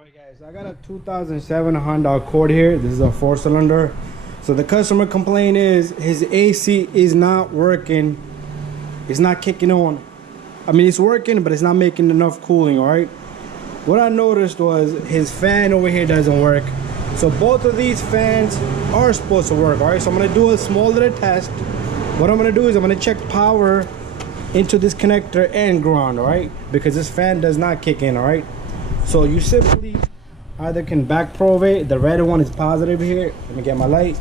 Alright guys, I got a 2007 Honda Accord here. This is a 4-cylinder. So the customer complaint is his AC is not working. It's not kicking on. I mean, it's working, but it's not making enough cooling, alright? What I noticed was his fan over here doesn't work. So both of these fans are supposed to work, alright? So I'm gonna do a small little test. What I'm gonna do is I'm gonna check power into this connector and ground, alright? Because this fan does not kick in, alright? So you simply either can back probe it. The red one is positive here. Let me get my light.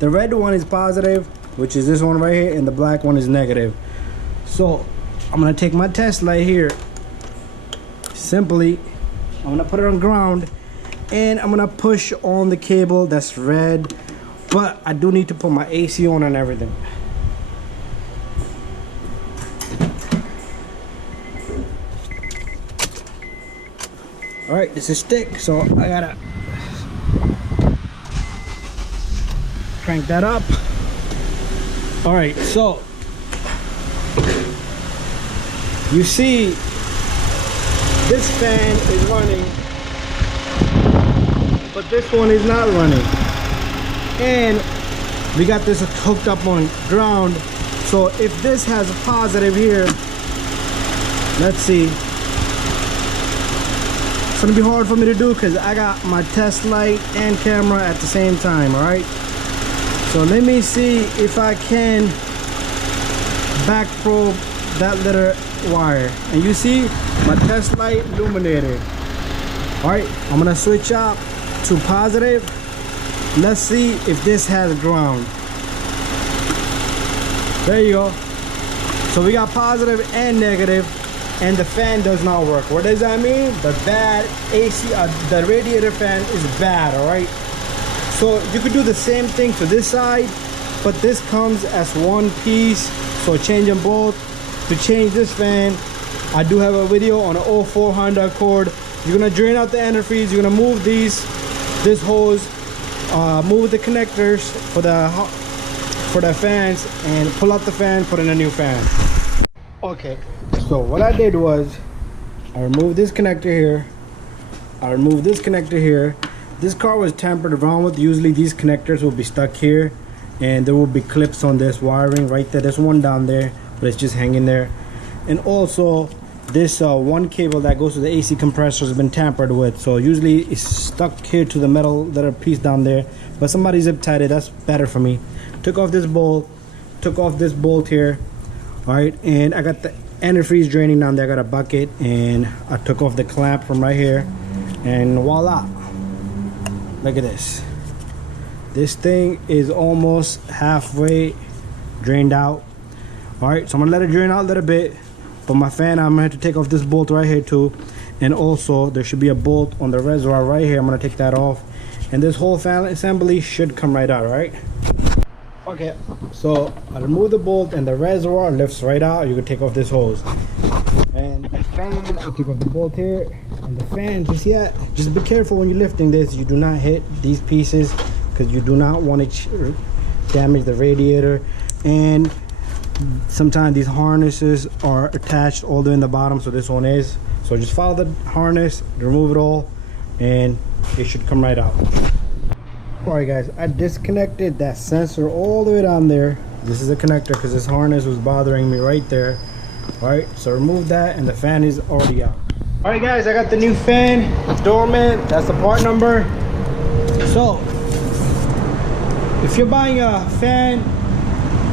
The red one is positive, which is this one right here, and the black one is negative. So I'm gonna take my test light here. Simply, I'm gonna put it on ground, and I'm gonna push on the cable that's red. But I do need to put my AC on and everything. All right, this is stick, so I gotta crank that up. All right, so you see this fan is running, but this one is not running. And we got this hooked up on ground. So if this has a positive here, let's see. It's gonna be hard for me to do because I got my test light and camera at the same time, all right? So let me see if I can back probe that little wire. And you see my test light illuminated. All right, I'm gonna switch up to positive. Let's see if this has ground. There you go. So we got positive and negative. And the fan does not work. What does that mean? The bad AC, the radiator fan is bad, all right? So you could do the same thing to this side, but this comes as one piece. So change them both. To change this fan, I do have a video on an 04 Honda Accord. You're gonna drain out the antifreeze. You're gonna move this hose, move the connectors for the fans, and pull out the fan, put in a new fan. Okay. So what I did was I removed this connector here. I removed this connector here. This car was tampered around with. Usually these connectors will be stuck here, and there will be clips on this wiring right there. There's one down there, but it's just hanging there. And also this one cable that goes to the AC compressor has been tampered with. So usually it's stuck here to the metal little piece down there, but somebody zip tied it. That's better for me. Took off this bolt, took off this bolt here. All right, and I got the antifreeze draining down there. I got a bucket, and I took off the clamp from right here, and voila, look at this. This thing is almost halfway drained out. All right, so I'm gonna let it drain out a little bit, but my fan, I'm gonna have to take off this bolt right here too, and also there should be a bolt on the reservoir right here. I'm gonna take that off, and this whole fan assembly should come right out. All right. Okay, so I remove the bolt and the reservoir lifts right out. You can take off this hose. And the fan, I take off the bolt here. And the fan, just be careful when you're lifting this. You do not hit these pieces because you do not want to damage the radiator. And sometimes these harnesses are attached all the way in the bottom, so this one is. So just follow the harness, remove it all, and it should come right out. Alright guys, I disconnected that sensor all the way down there. This is a connector because this harness was bothering me right there. Alright, so remove that, and the fan is already out. Alright guys, I got the new fan, Dorman. That's the part number. So if you're buying a fan,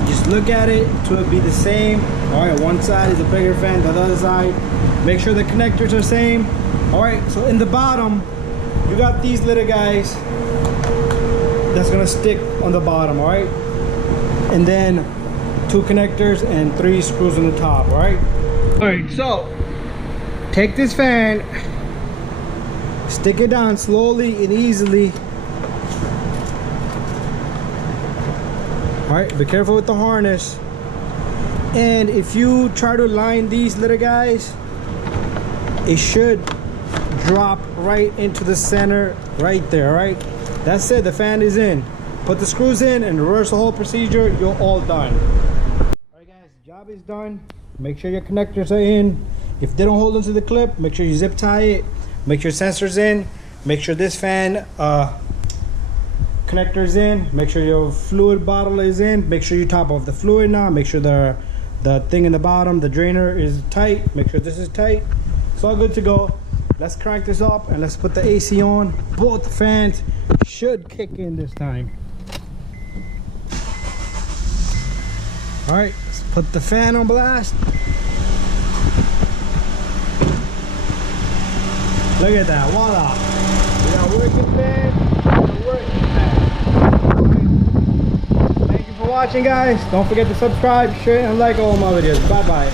just look at it to it be the same. Alright, one side is a bigger fan, the other side, make sure the connectors are same. Alright, so in the bottom you got these little guys that's gonna stick on the bottom, all right? And then 2 connectors and 3 screws on the top, all right? All right, so take this fan, stick it down slowly and easily. All right, be careful with the harness. And if you try to line these little guys, it should drop right into the center right there, all right? That's it, the fan is in. Put the screws in and reverse the whole procedure, you're all done. Alright guys, job is done. Make sure your connectors are in. If they don't hold onto the clip, make sure you zip tie it. Make sure sensor's in. Make sure this fan connector's in. Make sure your fluid bottle is in. Make sure you top off the fluid now. Make sure the thing in the bottom, the drainer, is tight. Make sure this is tight. It's all good to go. Let's crank this up and let's put the AC on. Both fans should kick in this time. All right, let's put the fan on blast. Look at that, voila. We got a working fan and a working fan. Thank you for watching, guys. Don't forget to subscribe, share, and like all my videos. Bye-bye.